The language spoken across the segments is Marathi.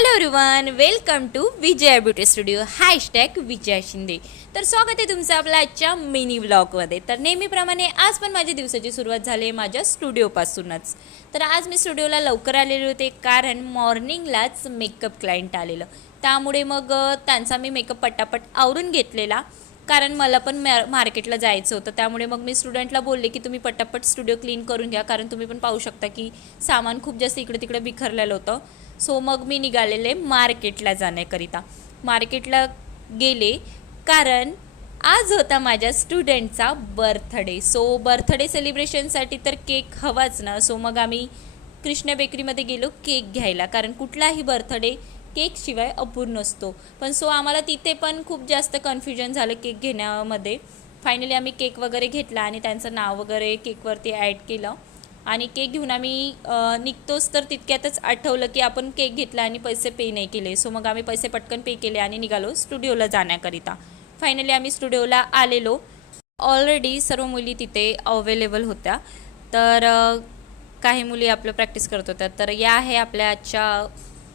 Hello everyone, welcome to Vijay beauty studio Vijay Shinde. तर स्वागत आहे तुमचं आपल्या आजच्या मिनी व्लॉगमध्ये। तर नेहमीप्रमाणे आज पण माझ्या दिवसाची सुरुवात झाली आहे माझ्या स्टुडिओपासूनच। तर आज मी स्टुडिओला लवकर आलेले होते कारण मॉर्निंगलाच मेकअप क्लायंट आलेलं, त्यामुळे मग त्यांचा मी मेकअप पटापट आवरून घेतलेला कारण मला पण मार्केटला जायचं होतं। त्यामुळे मग मी स्टुडंटला बोलले की तुम्ही पटापट स्टुडिओ क्लीन करून घ्या कारण तुम्ही पण पाहू शकता की सामान खूप जास्त इकडे तिकडे बिखरलेलं होतं। सो मग मी निघालेले मार्केटला जाण्याकरिता। मार्केटला गेले कारण आज होता माझ्या स्टुडंटचा बर्थडे। सो बर्थडे सेलिब्रेशनसाठी तर केक हवाच ना। सो मग आम्ही कृष्ण बेकरीमध्ये गेलो केक घ्यायला कारण कुठलाही बर्थडे केकशिवाय अपूर्ण असतो। पण सो आम्हाला तिथे पण खूप जास्त कन्फ्युजन झालं केक घेण्यामध्ये। फायनली आम्ही केक वगैरे घेतला आणि त्यांचं नाव वगैरे केकवरती ॲड केलं आणि केक घेऊन आम्ही निघतोच तर तितक्यातच आठवलं की आपण केक घेतला आणि पैसे पे नाही केले। सो मग आम्ही पैसे पटकन पे केले आणि निघालो स्टुडिओला जाण्याकरिता। फायनली आम्ही स्टुडिओला आलेलो। ऑलरेडी सर्व मुली तिथे अवेलेबल होत्या। तर काही मुली आपलं प्रॅक्टिस करत होत्या। तर या आहे आपल्या आजच्या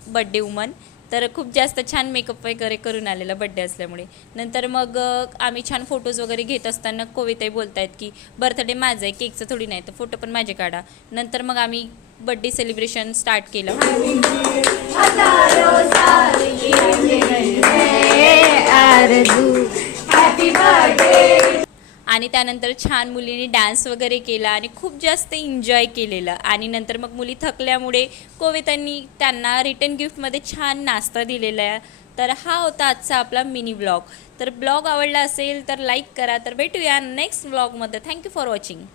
बड्डे वुमन। तर खूप जास्त छान मेकअप वगैरे करून आलेला बड्डे असल्यामुळे। नंतर मग आम्ही छान फोटोज वगैरे घेत असताना कविताई बोलत आहेत की बर्थडे माझं आहे, केकचं थोडी नाही, तर फोटो पण माझे काढा। नंतर मग आम्ही बड्डे सेलिब्रेशन स्टार्ट केलं। आणि त्यानंतर छान मुलींनी डान्स वगैरे केला आणि खूप जास्त एन्जॉय केलेलं। आणि नंतर मग मुली थकल्यामुळे कवितांनी त्यांना रिटर्न गिफ्टमध्ये छान नाश्ता दिलेला आहे। तर हा होता आजचा आपला मिनी व्लॉग। तर ब्लॉग आवडला असेल तर लाईक करा। तर भेटूया नेक्स्ट व्लॉगमध्ये। Thank you for watching.